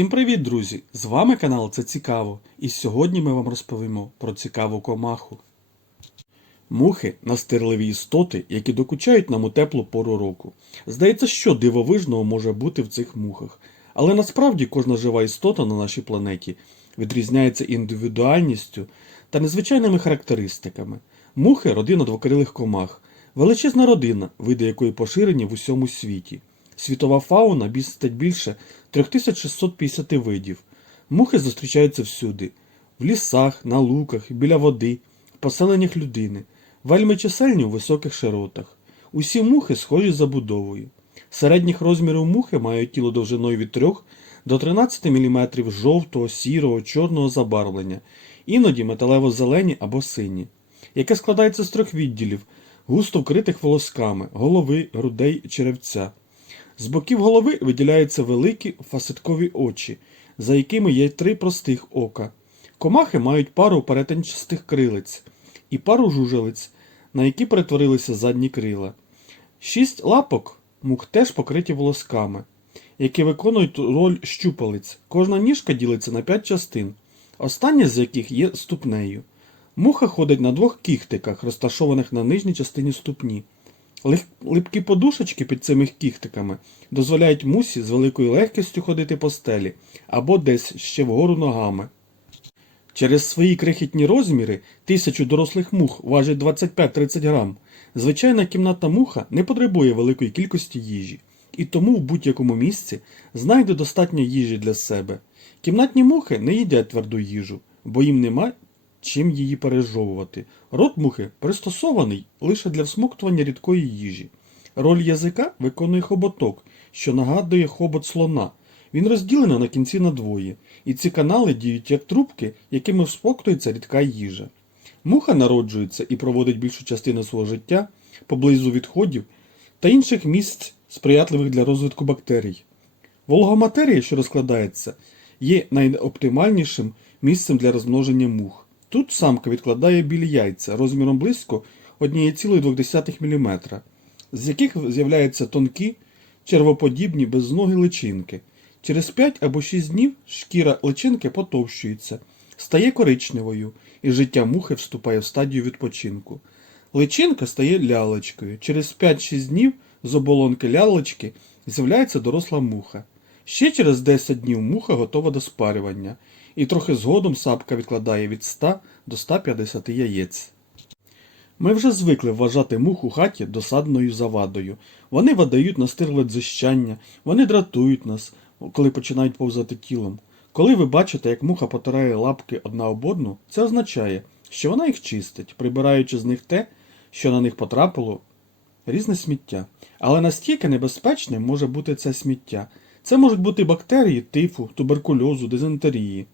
Всім привіт, друзі! З вами канал Це Цікаво, і сьогодні ми вам розповімо про цікаву комаху. Мухи настирливі істоти, які докучають нам у теплу пору року. Здається, що дивовижного може бути в цих мухах. Але насправді кожна жива істота на нашій планеті відрізняється індивідуальністю та незвичайними характеристиками. Мухи родина двокрилих комах, величезна родина, види якої поширені в усьому світі. Світова фауна містить більше 3650 видів. Мухи зустрічаються всюди: в лісах, на луках, біля води, в поселеннях людини, вельми чисельні у високих широтах. Усі мухи схожі за будовою. Середніх розмірів мухи мають тіло довжиною від 3 до 13 мм жовтого, сірого, чорного забарвлення, іноді металево-зелені або сині, яке складається з трьох відділів, густо вкритих волосками, голови, грудей, черевця. З боків голови виділяються великі фасеткові очі, за якими є три простих ока. Комахи мають пару перетинчастих крилиць і пару жужелиць, на які перетворилися задні крила. Шість лапок мух теж покриті волосками, які виконують роль щупалець. Кожна ніжка ділиться на п'ять частин, остання з яких є ступнею. Муха ходить на двох кіхтиках, розташованих на нижній частині ступні. Липкі подушечки під цими кіхтиками дозволяють мусі з великою легкістю ходити по стелі або десь ще вгору ногами. Через свої крихітні розміри тисячу дорослих мух важить 25-30 грам. Звичайна кімнатна муха не потребує великої кількості їжі, і тому в будь-якому місці знайде достатньо їжі для себе. Кімнатні мухи не їдять тверду їжу, бо їм нема чим її пережовувати. Рот мухи пристосований лише для всмоктування рідкої їжі. Роль язика виконує хоботок, що нагадує хобот слона. Він розділений на кінці на двоє, і ці канали діють як трубки, якими всмоктується рідка їжа. Муха народжується і проводить більшу частину свого життя поблизу відходів та інших місць, сприятливих для розвитку бактерій. Вологоматерія, що розкладається, є найоптимальнішим місцем для розмноження мух. Тут самка відкладає білі яйця розміром близько 1,2 мм, з яких з'являються тонкі, червоподібні безногі личинки. Через 5 або 6 днів шкіра личинки потовщується, стає коричневою, і життя мухи вступає в стадію відпочинку. Личинка стає лялечкою. Через 5-6 днів з оболонки лялечки з'являється доросла муха. Ще через 10 днів муха готова до спарювання, і трохи згодом сапка відкладає від 100 до 150 яєць. Ми вже звикли вважати мух у хаті досадною завадою. Вони видають настирливе дзищання, вони дратують нас, коли починають повзати тілом. Коли ви бачите, як муха потирає лапки одна об одну, це означає, що вона їх чистить, прибираючи з них те, що на них потрапило, різне сміття. Але настільки небезпечним може бути це сміття. Це можуть бути бактерії тифу, туберкульозу, дизентерії.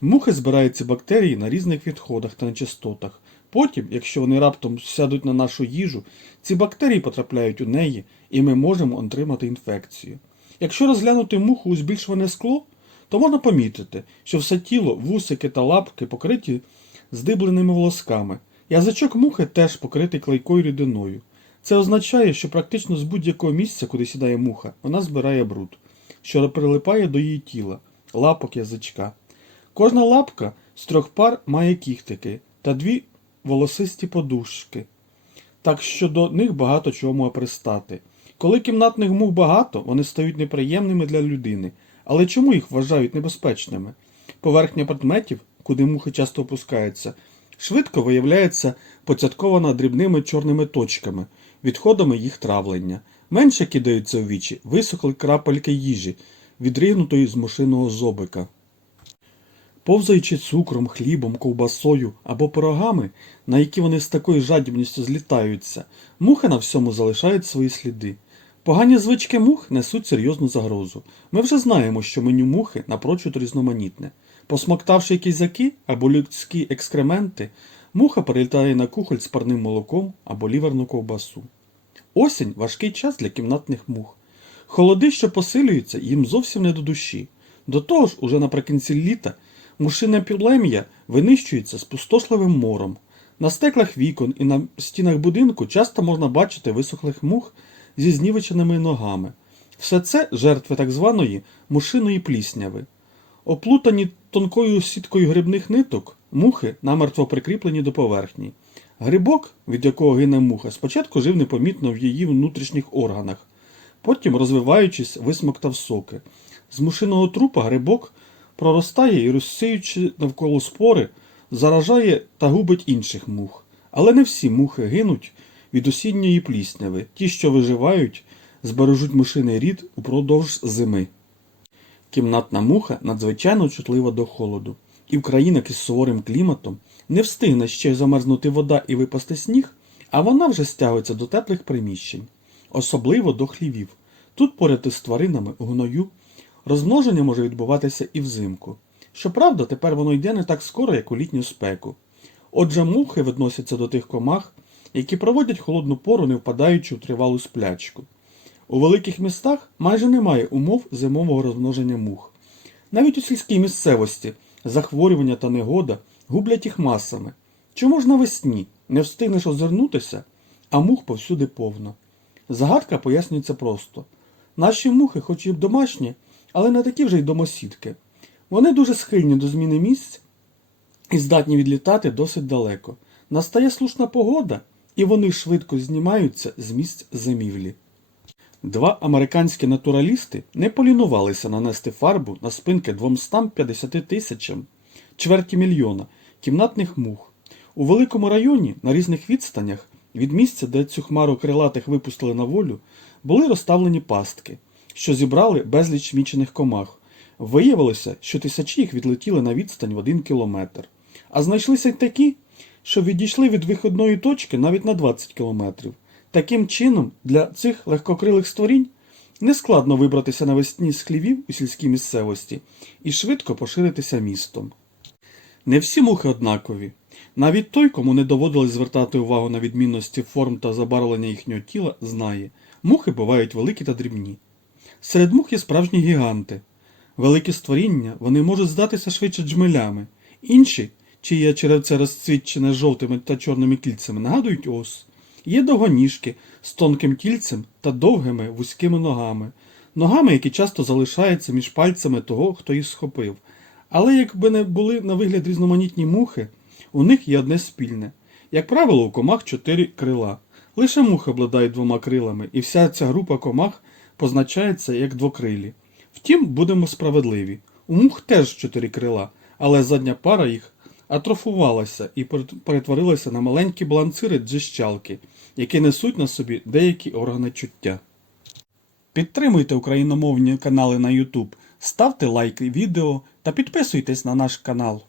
Мухи збирають ці бактерії на різних відходах та нечистотах. Потім, якщо вони раптом сядуть на нашу їжу, ці бактерії потрапляють у неї, і ми можемо отримати інфекцію. Якщо розглянути муху у збільшуване скло, то можна помітити, що все тіло, вусики та лапки покриті здибленими волосками. Язичок мухи теж покритий клейкою рідиною. Це означає, що практично з будь-якого місця, куди сідає муха, вона збирає бруд, що прилипає до її тіла, лапок язичка. Кожна лапка з трьох пар має кіхтики та дві волосисті подушки, так що до них багато чого може пристати. Коли кімнатних мух багато, вони стають неприємними для людини. Але чому їх вважають небезпечними? Поверхня предметів, куди мухи часто опускаються, швидко виявляється поцяткована дрібними чорними точками, відходами їх травлення. Менше кидаються у вічі висохли крапельки їжі, відригнутої з мушиного зобика. Повзаючи цукром, хлібом, ковбасою або пирогами, на які вони з такою жадібністю злітаються, мухи на всьому залишають свої сліди. Погані звички мух несуть серйозну загрозу. Ми вже знаємо, що меню мухи напрочуд різноманітне. Посмоктавши кізяки або людські екскременти, муха перелітає на кухоль з парним молоком або ліверну ковбасу. Осінь важкий час для кімнатних мух. Холоди, що посилюються, їм зовсім не до душі. До того ж, уже наприкінці літа мушине плем'я винищується спустошливим мором. На стеклах вікон і на стінах будинку часто можна бачити висохлих мух зі знівеченими ногами. Все це жертви так званої мушиної плісняви. Оплутані тонкою сіткою грибних ниток, мухи намертво прикріплені до поверхні. Грибок, від якого гине муха, спочатку жив непомітно в її внутрішніх органах, потім, розвиваючись, висмоктав соки. З мушиного трупа грибок проростає і, розсіючи навколо спори, заражає та губить інших мух. Але не всі мухи гинуть від осінньої плісняви. Ті, що виживають, збережуть мушиний рід упродовж зими. Кімнатна муха надзвичайно чутлива до холоду, і в країнах із суворим кліматом не встигне ще замерзнути вода і випасти сніг, а вона вже стягується до теплих приміщень, особливо до хлівів. Тут поряд із тваринами гною розмноження може відбуватися і взимку. Щоправда, тепер воно йде не так скоро, як у літню спеку. Отже, мухи відносяться до тих комах, які проводять холодну пору, не впадаючи у тривалу сплячку. У великих містах майже немає умов зимового розмноження мух. Навіть у сільській місцевості захворювання та негода гублять їх масами. Чому ж навесні не встигнеш озирнутися, а мух повсюди повно? Загадка пояснюється просто. Наші мухи, хоч і домашні, але не такі вже й домосідки. Вони дуже схильні до зміни місць і здатні відлітати досить далеко. Настає слушна погода, і вони швидко знімаються з місць зимівлі. Два американські натуралісти не полінувалися нанести фарбу на спинки 250 тисячам, чверті мільйона кімнатних мух. У великому районі на різних відстанях від місця, де цю хмару крилатих випустили на волю, були розставлені пастки, що зібрали безліч мічених комах. Виявилося, що тисячі їх відлетіли на відстань в один кілометр. А знайшлися й такі, що відійшли від виходної точки навіть на 20 кілометрів. Таким чином, для цих легкокрилих створінь нескладно вибратися навесні з хлівів у сільській місцевості і швидко поширитися містом. Не всі мухи однакові. Навіть той, кому не доводилось звертати увагу на відмінності форм та забарвлення їхнього тіла, знає, мухи бувають великі та дрібні. Серед мух є справжні гіганти. Великі створіння вони можуть здатися швидше джмелями, інші, чиє черевце розцвітчене жовтими та чорними кільцями, нагадують ос. Є довгоніжки з тонким кільцем та довгими вузькими ногами, ногами, які часто залишаються між пальцями того, хто їх схопив. Але якби не були на вигляд різноманітні мухи, у них є одне спільне. Як правило, у комах чотири крила. Лише мухи обладають двома крилами, і вся ця група комах позначається як двокрилі. Втім, будемо справедливі. У мух теж чотири крила, але задня пара їх атрофувалася і перетворилася на маленькі баланцири джищалки, які несуть на собі деякі органи чуття. Підтримуйте україномовні канали на YouTube, ставте лайки відео та підписуйтесь на наш канал.